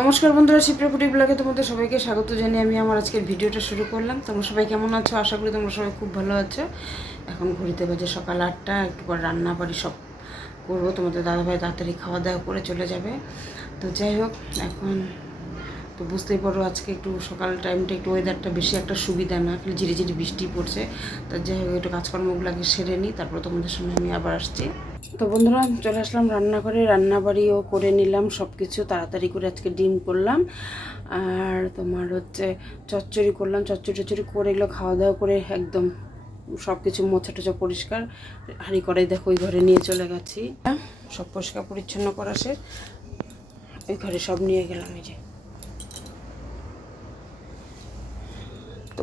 নমস্কার বন্ধুরা শিপ্রাপুটি ব্লগে তোমাদের সবাইকে স্বাগত জানিয়ে আমি আমার আজকের ভিডিওটা শুরু করলাম। তোমরা সবাই কেমন আছো? আশা করি তোমরা সবাই খুব ভালো আছো। এখন ঘড়িতে বাজে সকাল আটটা, একটু পর রান্না বাড়ি সব করব। তোমাদের দাদাভাই তাড়াতাড়ি খাওয়া দাওয়া করে চলে যাবে। তো যাই হোক, এখন তো বুঝতেই পারো আজকে একটু সকাল টাইমটা একটু ওয়েদারটা বেশি একটা সুবিধা না। খালি ঝিরি ঝিরি বৃষ্টি পড়ছে। তো যাই হোক, একটু কাজকর্মগুলো আগে সেরে নিই। তারপর তোমাদের সঙ্গে আমি আবার আসছি। তো বন্ধুরা, চলে আসলাম রান্নাঘরে। রান্নাবাড়িও করে নিলাম সব কিছু তাড়াতাড়ি করে আজকে ডিম করলাম। আর তোমার হচ্ছে চচ্চড়ি করলাম, চচ্চড়ি টচ্চড়ি করে এগুলো খাওয়া দাওয়া করে একদম সব কিছু মোছা টোছা পরিষ্কার। হাঁড়ি করাই দেখো, ওই ঘরে নিয়ে চলে গেছি। সব পরিষ্কার পরিচ্ছন্ন করা সে ওই ঘরে সব নিয়ে গেলাম এই যে।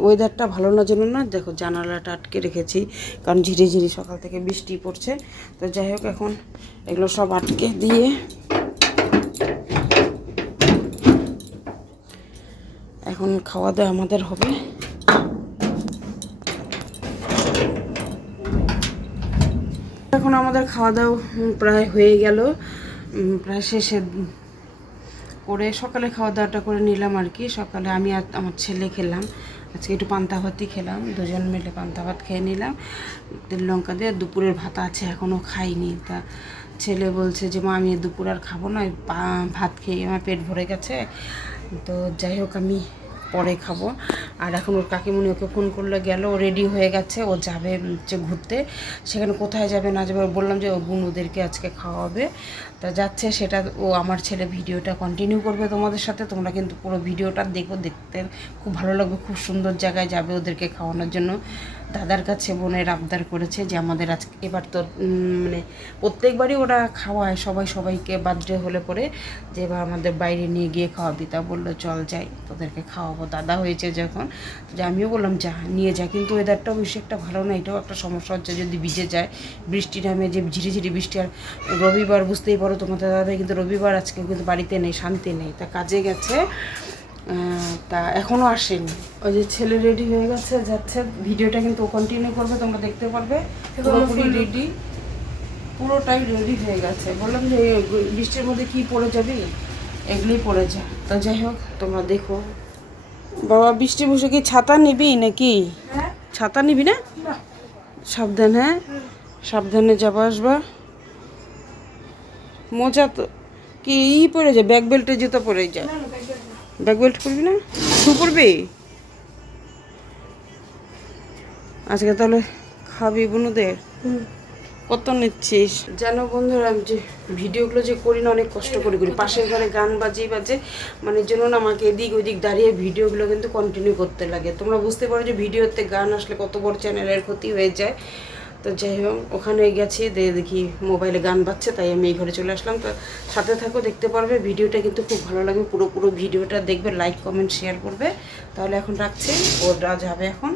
ওয়েদারটা ভালো না জন্য না, দেখো জানালাটা আটকে রেখেছি, কারণ ঝিরি ঝিরি সকাল থেকে বৃষ্টি পড়ছে। তো যাই হোক, এখন এগুলো সব আটকে দিয়ে এখন খাওয়া দাওয়া আমাদের হবে। এখন আমাদের খাওয়া দাওয়া প্রায় হয়ে গেল। প্রায় শেষে করে সকালে খাওয়া দাওয়াটা করে নিলাম আর কি। সকালে আমি আর আমার ছেলে খেলাম। আজকে একটু পান্তা ভাতই খেলাম, দুজন মিলে পান্তা ভাত খেয়ে নিলাম। তেল লঙ্কা দিয়ে দুপুরের ভাত আছে এখনও খাইনি। তা ছেলে বলছে যে, মা, আমি দুপুর আর খাব না ভাত খেয়ে আমার পেট ভরে গেছে। তো যাই হোক, আমি পরে খাব। আর এখন ওর কাকিমুনি ওকে ফোন করলে, গেল, ও রেডি হয়ে গেছে, ও যাবে হচ্ছে ঘুরতে। সেখানে কোথায় যাবে না যাবে বললাম যে ও বুনুদেরকে আজকে খাওয়াবে। তা যাচ্ছে সেটা ও আমার ছেলে ভিডিওটা কন্টিনিউ করবে তোমাদের সাথে। তোমরা কিন্তু পুরো ভিডিওটা দেখো, দেখতে খুব ভালো লাগবে, খুব সুন্দর জায়গায় যাবে ওদেরকে খাওয়ানোর জন্য। দাদার কাছে, বোনের আবদার করেছে যে আমাদের আজকে এবার তো মানে প্রত্যেকবারই ওরা খাওয়ায়, সবাই সবাইকে বার্থডে হলে পরে যে এবার আমাদের বাইরে নিয়ে গিয়ে খাওয়াবি। তা বলল, চল যাই, তোদেরকে খাওয়াবো। দাদা হয়েছে যখন, যে আমিও বললাম, যা, নিয়ে যা। কিন্তু ওয়েদারটাও বেশি একটা ভালো না, এটাও একটা সমস্যা হচ্ছে যদি ভিজে যায়, বৃষ্টি নামে যে ঝিরি ঝিরি বৃষ্টি, আর রবিবার বুঝতেই পারো তোমাদের দাদা কিন্তু রবিবার আজকে কিন্তু বাড়িতে নেই, শান্তি নেই। তা কাজে গেছে তা এখনও আসেনি। ওই যে ছেলে রেডি হয়ে গেছে যাচ্ছে। ভিডিওটা কিন্তু কন্টিনিউ করবে তোমরা দেখতে পারবে। পুরোপুরি রেডি পুরোটাই রেডি হয়ে গেছে। বললাম যে বৃষ্টির মধ্যে কি পড়ে যাবি? এগুলোই পড়ে যা। তো যাই হোক তোমরা দেখো। বাবা বৃষ্টি বসে কি ছাতা নিবি নাকি? ছাতা নিবি না? সাবধান হ্যাঁ? সাবধানে যাবা আসবা। মোজা তো কি ই পরে যায়? ব্যাক বেল্টে জুতো পরে যায়। ব্যাক বেল্ট পরবি না? শু পরবি আজকে তাহলে খাবি বুনুদের কত নিচ্ছিস? জানো বন্ধুরা আমি যে ভিডিওগুলো যে করি না অনেক কষ্ট করে করি। পাশের ঘরে গান বাজিয়ে বাজে মানে জন্য না আমাকে এদিক ওদিক দাঁড়িয়ে ভিডিওগুলো কিন্তু কন্টিনিউ করতে লাগে। তোমরা বুঝতে পারো যে ভিডিওতে গান আসলে কত বড় চ্যানেলের ক্ষতি হয়ে যায়। তো যাই হোক ওখানে গেছি, দিয়ে দেখি মোবাইলে গান বাজছে, তাই আমি এই ঘরে চলে আসলাম। তো সাথে থাকো, দেখতে পারবে, ভিডিওটা কিন্তু খুব ভালো লাগবে, পুরো পুরো ভিডিওটা দেখবে লাইক কমেন্ট শেয়ার করবে। তাহলে এখন রাখছি ওরা যাবে এখন।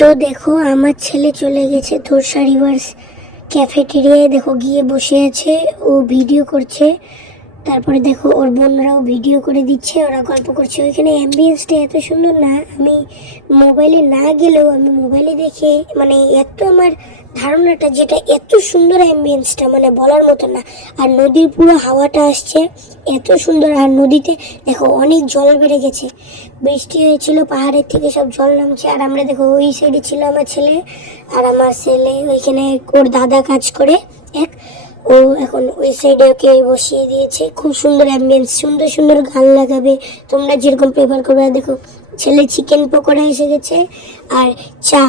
তো দেখো, আমার ছেলে চলে গেছে তোরসা রিভার্স ক্যাফেটেরিয়ায়। দেখো, গিয়ে বসে আছে, ও ভিডিও করছে। তারপরে দেখো, ওর বোনরাও ভিডিও করে দিচ্ছে, ওরা গল্প করছে। ওইখানে অ্যাম্বিয়েন্সটা এত সুন্দর না, আমি মোবাইলে না গেলেও আমি মোবাইলে দেখে মানে এত আমার ধারণাটা যেটা এত সুন্দর অ্যাম্বিয়েন্সটা মানে বলার মতো না। আর নদীর পুরো হাওয়াটা আসছে, এত সুন্দর। আর নদীতে দেখো, অনেক জল বেড়ে গেছে। বৃষ্টি হয়েছিল, পাহাড়ের থেকে সব জল নামছে। আর আমরা দেখো, ওই সাইডে ছিল আমার ছেলে, আর আমার ছেলে ওইখানে ওর দাদা কাজ করে, এক। ও এখন ওই সাইডে ওকে বসিয়ে দিয়েছে। খুব সুন্দর অ্যাম্বিয়েন্স সুন্দর সুন্দর গান লাগাবে। তোমরা যেরকম প্রেফার করবে দেখো, ছেলে চিকেন পকোড়া এসে গেছে। আর চা,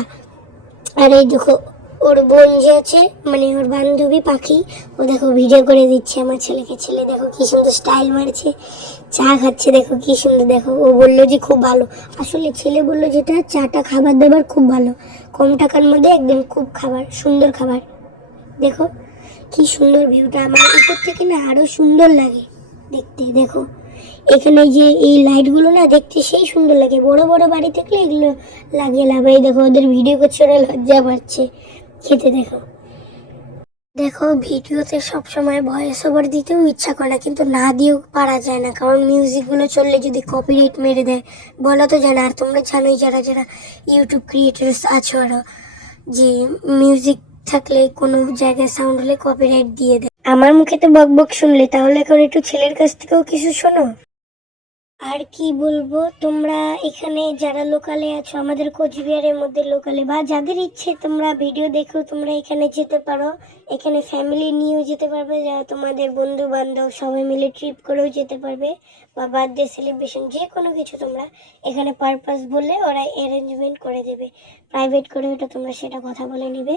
আর এই দেখো, ওর বোন যে আছে মানে ওর বান্ধবী পাখি, ও দেখো ভিডিও করে দিচ্ছে আমার ছেলেকে। ছেলে দেখো কি সুন্দর স্টাইল মারছে, চা খাচ্ছে, দেখো কি সুন্দর, দেখো, ও বলল যে খুব ভালো। আসলে ছেলে বলল যেটা, চাটা খাবার দাবার খুব ভালো। কম টাকার মধ্যে একদম খুব খাবার, সুন্দর খাবার। দেখো কি সুন্দর ভিউটা আমার উপর থেকে না আরও সুন্দর লাগে দেখতে, দেখো। এখানে যে এই লাইটগুলো না দেখতে সেই সুন্দর লাগে। বড় বড় বাড়ি থাকলে এগুলো লাগিয়ে লাভ এই দেখো, ওদের ভিডিও করছে, ওরা লজ্জা পাচ্ছে। খেতে দেখো। দেখো, ভিডিওতে সব সময় ভয়েস ওভার দিতেও ইচ্ছা করে না, কিন্তু না দিয়েও পারা যায় না। কারণ মিউজিকগুলো চললে যদি কপিরাইট মেরে দেয়, বলা তো জানা। আর তোমরা জানোই যারা যারা ইউটিউব ক্রিয়েটার্স আছো আরও, যে মিউজিক থাকলে কোনো জায়গায় সাউন্ড হলে কপিরাইট দিয়ে দেয়। আমার মুখে তো বক বক শুনলে, তাহলে এখন একটু ছেলের কাছ থেকেও কিছু শোনো? আর কি বলব, তোমরা এখানে যারা লোকালে আছো, আমাদের কোচবিহারের মধ্যে লোকালে বা যাদের ইচ্ছে তোমরা ভিডিও দেখো, তোমরা এখানে যেতে পারো। এখানে ফ্যামিলি নিয়েও যেতে পারবে যারা তোমাদের বন্ধু বান্ধব সবাই মিলে ট্রিপ করেও যেতে পারবে, বা বার্থডে সেলিব্রেশন যে কোনো কিছু তোমরা এখানে পারপাস বললে ওরা অ্যারেঞ্জমেন্ট করে দেবে। প্রাইভেট করে ওটা তোমরা সেটা কথা বলে নিবে।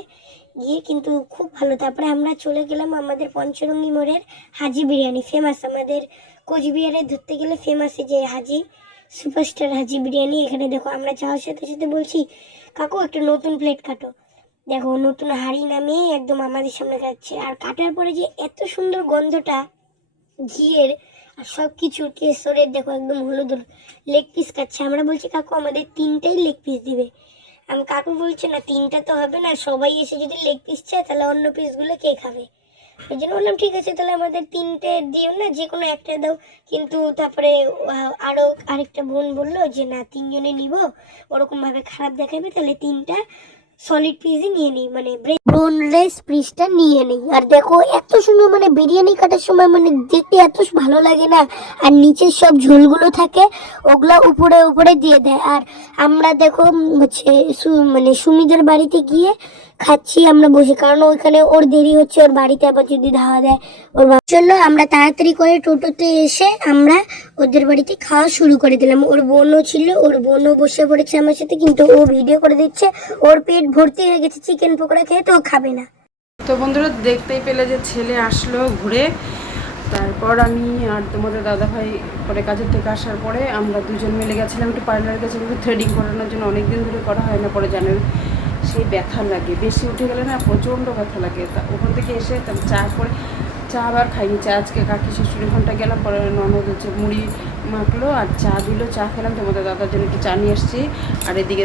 গিয়ে কিন্তু খুব ভালো, তারপরে আমরা চলে গেলাম আমাদের পঞ্চরঙ্গি মোড়ের হাজি বিরিয়ানি ফেমাস আমাদের কোচবিহারে ধরতে গেলে ফেমাস যে হাজি সুপারস্টার হাজি বিরিয়ানি। এখানে দেখো আমরা যাওয়ার সাথে সাথে বলছি, কাকু, একটা নতুন প্লেট কাটো। দেখো, নতুন হাঁড়ি নামিয়ে একদম আমাদের সামনে কাটছে আর কাটার পরে যে এত সুন্দর গন্ধটা, ঘিয়ের আর সব কিছু কেশরের দেখো একদম হলুদ লেগ পিস কাটছে। আমরা বলছি, কাকু, আমাদের তিনটাই লেগ পিস দিবে। আমি কাকু বলছে, না, তিনটা তো হবে না, সবাই এসে যদি লেগ পিস চায়, তাহলে অন্য পিসগুলো কে খাবে? এই জন্য বললাম ঠিক আছে তাহলে আমাদের তিনটে দিও না যে কোনো একটা দাও। কিন্তু তারপরে আহ, আরও আরেকটা বোন বলল যে না তিনজনে নিব ওরকম ভাবে খারাপ দেখাবে তাহলে তিনটা সলিড পিসই নিয়ে নিই মানে ব্রোনলেস পিসটা নিয়ে নিই। আর দেখো এত সুন্দর মানে বিরিয়ানি কাটার সময় মানে দেখতে এত ভালো লাগে না আর নিচের সব ঝোলগুলো থাকে ওগুলো উপরে উপরে দিয়ে দেয়। আর আমরা দেখো হচ্ছে মানে সুমিদের বাড়িতে গিয়ে খাচ্ছি আমরা বসে, কারণ ওইখানে ওর দেরি হচ্ছে, ওর বাড়িতে আবার যদি ধাওয়া দেয়, ওর বাবার জন্য আমরা তাড়াতাড়ি করে টোটোতে এসে আমরা ওদের বাড়িতে খাওয়া শুরু করে দিলাম। ওর বোনও ছিল, ওর বোনও বসে পড়েছে আমার সাথে, কিন্তু ও ভিডিও করে দিচ্ছে। ওর পেট ভর্তি হয়ে গেছে চিকেন পকোড়া খেয়ে তো ও খাবে না। তো বন্ধুরা, দেখতেই পেলে যে ছেলে আসলো ঘুরে। তারপর আমি আর তোমাদের দাদাভাই পরে কাজের থেকে আসার পরে আমরা দুজন মিলে গেছিলাম একটু পার্লার গেছিলাম একটু থ্রেডিং করানোর জন্য অনেক দিন ধরে করা হয় না, পরে জানেন সেই ব্যথা লাগে। বেশি উঠে গেলে না প্রচণ্ড ব্যথা লাগে। তা ওখান থেকে এসে তারপর চা করে, চা আবার খাইনি। চা আজকে কাকি শ্বশুরের ঘণ্টা গেলাম, পরে ননদ হচ্ছে মুড়ি মাখলো আর চা দিলো। চা খেলাম, তোমাদের দাদার জন্য একটু চা নিয়ে এসেছি আর এদিকে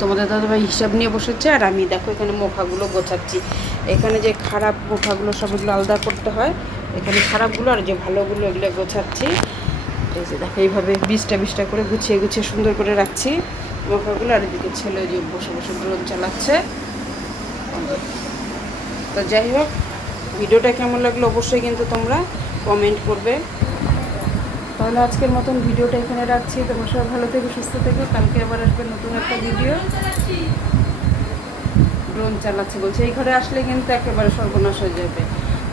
তোমাদের দাদাভাই হিসাব নিয়ে বসেছে আর আমি দেখো এখানে মোখাগুলো গোছাচ্ছি। এখানে যে খারাপ মোখাগুলো সবগুলো আলাদা করতে হয়। এখানে খারাপগুলো আর যে ভালোগুলো এগুলো গোছাচ্ছি। এই যে দেখো এইভাবে বিশটা বিশটা করে গুছিয়ে গুছিয়ে সুন্দর করে রাখছি। মোখাগুলো আর এদিকে ছেলে যে বসে বসে ড্রোন চালাচ্ছে। তো যাই হোক, ভিডিওটা কেমন লাগল অবশ্যই কিন্তু তোমরা কমেন্ট করবে। তাহলে আজকের মতন ভিডিওটা এখানে রাখছি। তোমার সবাই ভালো থেকো, সুস্থ থেকো। কালকে আবার আসবে নতুন একটা ভিডিও ড্রোন চালাচ্ছে বলছে। এই ঘরে আসলে কিন্তু একেবারে সর্বনাশ হয়ে যাবে।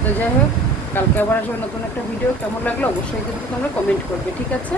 তো যাই হোক, কালকে আবার আসবে নতুন একটা ভিডিও কেমন লাগল অবশ্যই কিন্তু তোমরা কমেন্ট করবে, ঠিক আছে?